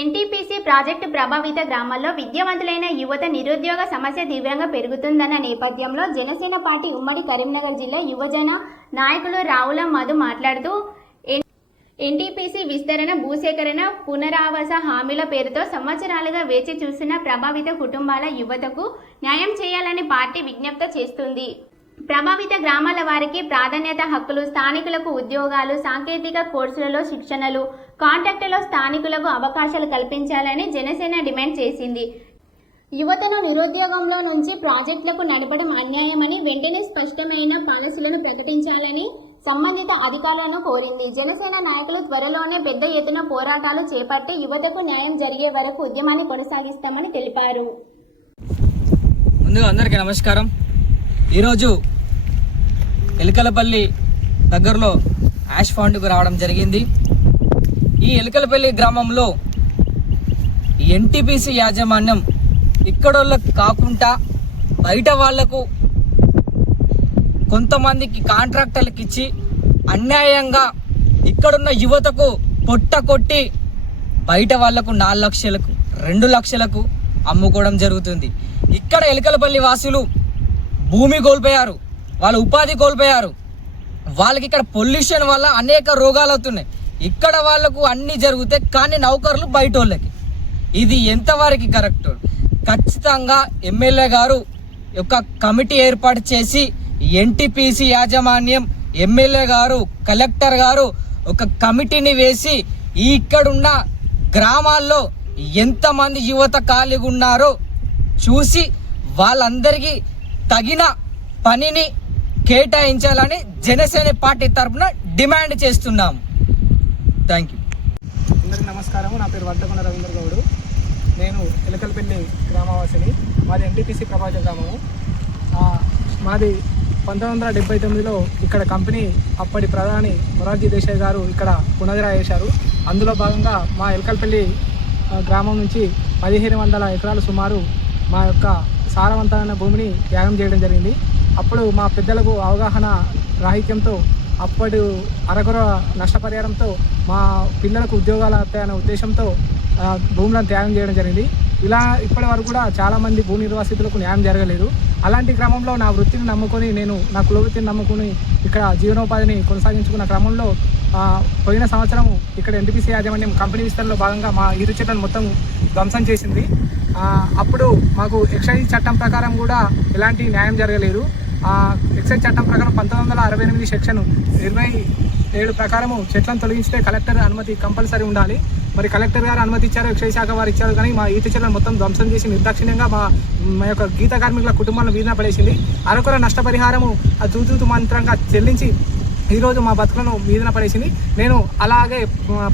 NTPC project ప్రభావిత గ్రామాల్లో విద్యావంతులైన యువత నిరుద్యోగ సమస్య తీవ్రంగా పెరుగుతుందన్న నేపథ్యంలో జనసేన పార్టీ ఉమ్మడి కరీంనగర్ జిల్లా యువజన నాయకులు రావుల మధు మాట్లాడుతూ ఎన్- ఎన్టీపీసీ విస్తరణ భూసేకరణ పునరావాస హామీల పేరుతో సంవత్సరాలుగా వేచి చూసిన ప్రభావిత కుటుంబాల యువతకు న్యాయం చేయాలని పార్టీ విజ్ఞప్తి చేస్తుంది. ప్రభావిత గ్రామాల వారికి ప్రాధాన్యత హక్కులు స్థానికులకు ఉద్యోగాలు సాంకేతిక కోర్సులలో శిక్షణలు కాంట్రాక్టులో స్థానికులకు అవకాశాలు కల్పించాలని జనసేన డిమాండ్ చేసింది. యువతను నిరుద్యోగంలో నుంచి ప్రాజెక్టులకు నడపడం అన్యాయమని వెంటనే స్పష్టమైన పాలసీలను ప్రకటించాలని సంబంధిత అధికారులను కోరింది. జనసేన నాయకులు త్వరలోనే పెద్ద ఎత్తున పోరాటాలు చేపట్టి యువతకు న్యాయం జరిగే వరకు ఉద్యమాన్ని కొనసాగిస్తామని తెలిపారు. ముందుగా అందరికీ నమస్కారం. ఈరోజు ఎలికలపల్లి దగ్గరలో యాష్ ఫౌండ్కు రావడం జరిగింది. ఈ ఎలికలపల్లి గ్రామంలో ఎన్టీపీసీ యాజమాన్యం ఇక్కడోళ్ళకి కాకుండా బయట వాళ్ళకు కొంతమందికి కాంట్రాక్టర్లకు ఇచ్చి అన్యాయంగా ఇక్కడున్న యువతకు పొట్ట కొట్టి బయట వాళ్ళకు నాలుగు లక్షలకు రెండు లక్షలకు అమ్ముకోవడం జరుగుతుంది. ఇక్కడ ఎలికలపల్లి వాసులు భూమి కోల్పోయారు వాళ్ళ ఉపాధి కోల్పోయారు. వాళ్ళకి ఇక్కడ పొల్యూషన్ వల్ల అనేక రోగాలు అవుతున్నాయి. ఇక్కడ వాళ్ళకు అన్ని జరుగుతాయి కానీ నౌకర్లు బయట వాళ్ళకి ఇది ఎంతవరకు కరెక్ట్? ఖచ్చితంగా ఎమ్మెల్యే గారు ఒక కమిటీ ఏర్పాటు చేసి ఎన్టీపీసీ యాజమాన్యం ఎమ్మెల్యే గారు కలెక్టర్ గారు ఒక కమిటీని వేసి ఈ ఇక్కడున్న గ్రామాల్లో ఎంతమంది యువత ఖాళీగా ఉన్నారో చూసి వాళ్ళందరికీ తగిన పనిని కేటాయించాలని జనసేన పార్టీ తరఫున డిమాండ్ చేస్తున్నాము. థ్యాంక్ యూ అందరికీ నమస్కారం నా పేరు వడ్డకొండ రవీంద్ర గౌడు. నేను ఎలకల్పల్లి గ్రామవాసిని. మాది ఎన్టీపీసీ ప్రభాజ గ్రామము. మాది పంతొమ్మిది వందల డెబ్బై తొమ్మిదిలో ఇక్కడ కంపెనీ అప్పటి ప్రధాని మొరార్జీ దేశాయ్ గారు ఇక్కడ పునదిరా చేశారు అందులో భాగంగా మా ఎలకల్పల్లి గ్రామం నుంచి పదిహేను వందల ఎకరాలు సుమారు మా యొక్క సారవంతమైన భూమిని త్యాగం చేయడం జరిగింది. అప్పుడు మా పెద్దలకు అవగాహన రాహిత్యంతో అప్పటి అరకొర నష్టపరిహారంతో మా పిల్లలకు ఉద్యోగాలు వస్తాయనే ఉద్దేశంతో భూములను త్యాగం చేయడం జరిగింది. ఇలా ఇప్పటి వరకు కూడా చాలామంది భూ నిర్వాసితులకు న్యాయం జరగలేదు. అలాంటి క్రమంలో నా వృత్తిని నమ్ముకొని నేను నా కుల వృత్తిని నమ్ముకొని ఇక్కడ జీవనోపాధిని కొనసాగించుకున్న క్రమంలో పోయిన సంవత్సరం ఇక్కడ ఎన్టీపీసీ యాజమాన్యం కంపెనీ విస్తరణలో భాగంగా మా ఇరు చెట్లను మొత్తం ధ్వంసం చేసింది. అప్పుడు మాకు ఎక్సైజ్ చట్టం ప్రకారం కూడా ఎలాంటి న్యాయం జరగలేదు. ఎక్సైజ్ చట్టం ప్రకారం పంతొమ్మిది వందల అరవై ఎనిమిది సెక్షన్ ఇరవై ఏడు ప్రకారము చెట్లను తొలగించితే కలెక్టర్ అనుమతి కంపల్సరీ ఉండాలి. మరి కలెక్టర్ గారు అనుమతి ఇచ్చారు ఎక్సైజ్ శాఖ వారు ఇచ్చారు కానీ మా ఈత చెట్లను మొత్తం ధ్వంసం చేసి నిర్దాక్షిణ్యంగా మా మా యొక్క గీత కార్మికుల కుటుంబాలను వీధిన పడేసింది. అరకొర నష్టపరిహారము ఆ తూతూతు మంత్రంగా చెల్లించి ఈరోజు మా బతుకులను మీదన పడేసింది. నేను అలాగే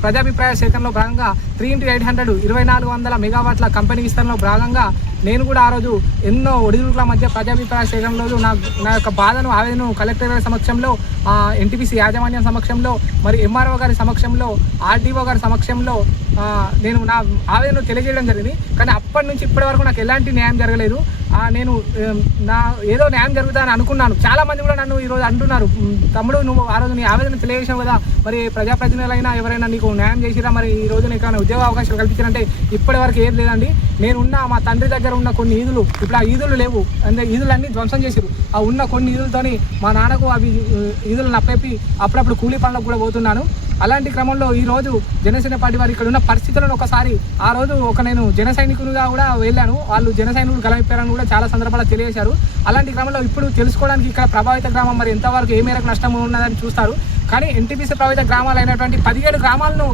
ప్రజాభిప్రాయ సేకరణలో భాగంగా త్రీ ఇంటూ ఎయిట్ హండ్రెడ్ ఇరవై నాలుగు వందల మెగావాట్ల కంపెనీ విస్తరణలో భాగంగా నేను కూడా ఆ రోజు ఎన్నో ఒడిదుడుకుల మధ్య ప్రజాభిప్రాయ సేకరణలో నా నా యొక్క బాధను ఆవేదను కలెక్టర్ గారి సమక్షంలో ఎన్టీపీసీ యాజమాన్యం సమక్షంలో మరి ఎంఆర్ఓ గారి సమక్షంలో ఆర్డీఓ గారి సమక్షంలో నేను నా ఆవేదన తెలియజేయడం జరిగింది. కానీ అప్పటి నుంచి ఇప్పటి వరకు నాకు ఎలాంటి న్యాయం జరగలేదు. నేను నా ఏదో న్యాయం జరుగుతుందని అనుకున్నాను. చాలా మంది కూడా నన్ను ఈరోజు అంటున్నారు. తమ్ముడు నువ్వు ఆ రోజు నీ ఆవేదన తెలియజేసావు కదా. మరి ప్రజాప్రతినిధులైనా ఎవరైనా నీకు న్యాయం చేసిరా? మరి ఈ రోజు నీకు ఏమైనా ఉద్యోగ అవకాశాలు కల్పించారంటే ఇప్పటి వరకు ఏం లేదండి. నేను ఉన్న మా తండ్రి దగ్గర ఉన్న కొన్ని ఈదులు ఇప్పుడు ఆ ఈదులు లేవు. అంటే ఈదులన్నీ ధ్వంసం చేసిరు ఆ ఉన్న కొన్ని ఈదులతోని మా నాన్నకు అవి ఈదులు నప్పేపి అప్పుడప్పుడు కూలీ పనులకు కూడా పోతున్నాను. అలాంటి క్రమంలో ఈ రోజు జనసేన పార్టీ వారు ఇక్కడ ఉన్న పరిస్థితులను ఒకసారి ఆ రోజు ఒక నేను జన సైనికునిగా కూడా వెళ్ళాను. వాళ్ళు జన సైనికులు గలవిప్పారని కూడా చాలా సందర్భాల్లో తెలియజేశారు. అలాంటి క్రమంలో ఇప్పుడు తెలుసుకోవడానికి ఇక్కడ ప్రభావిత గ్రామం మరి ఎంతవరకు ఏ మేరకు నష్టం ఉన్నదని చూస్తారు. కానీ ఎన్టీపీసీ ప్రభావిత గ్రామాలు అయినటువంటి పదిహేడు గ్రామాలను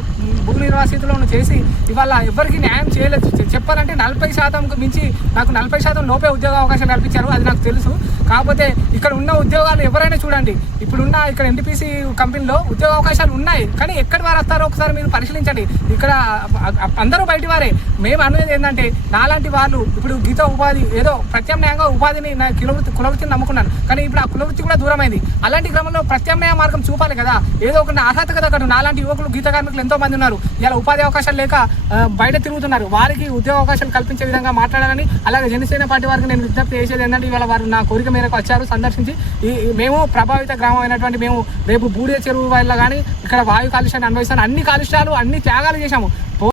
భూ నిర్వాసితులను చేసి ఇవాళ ఎవరికి న్యాయం చేయలేదు. చెప్పాలంటే నలభై శాతంకు మించి నాకు నలభై శాతం లోపే ఉద్యోగ అవకాశాలు కల్పించారు. అది నాకు తెలుసు. కాకపోతే ఇక్కడ ఉన్న ఉద్యోగాలు ఎవరైనా చూడండి. ఇప్పుడున్న ఇక్కడ ఎన్టీపీసీ కంపెనీలో ఉద్యోగ అవకాశాలు ఉన్నాయి. కానీ ఎక్కడి వారు వస్తారో ఒకసారి మీరు పరిశీలించండి. ఇక్కడ అందరూ బయటి వారే. మేము అనేది ఏంటంటే నాలాంటి వాళ్ళు ఇప్పుడు గీత ఉపాధి ఏదో ప్రత్యామ్నాయంగా ఉపాధిని నా కులవృత్తి కులవృత్తిని నమ్ముకున్నాను కానీ ఇప్పుడు ఆ కులవృత్తి కూడా దూరమైంది. అలాంటి క్రమంలో ప్రత్యామ్నాయ మార్గం చూపాలి కదా. ఏదో ఒక అర్హత కదా అక్కడ నాలాంటి యువకులు గీత కార్మికులు ఎంతో మంది ఉన్నారు. ఇలా ఉపాధి అవకాశాలు లేక బయట తిరుగుతున్నారు. వారికి ఉద్యోగ అవకాశాలు కల్పించే విధంగా మాట్లాడాలని అలాగే జనసేన పార్టీ వారికి నేను విజ్ఞప్తి చేసేది ఏంటంటే ఇవాళ వారు నా కోరిక మేరకు వచ్చారు సందర్శించి ఈ మేము ప్రభావిత గ్రామం అయినటువంటి మేము రేపు బూడిద చెరువు వల్ల కానీ ఇక్కడ వాయు కాలుష్యాన్ని అనుభవిస్తాను అన్ని కాలుష్యాలు అన్ని త్యాగాలు చేశాము.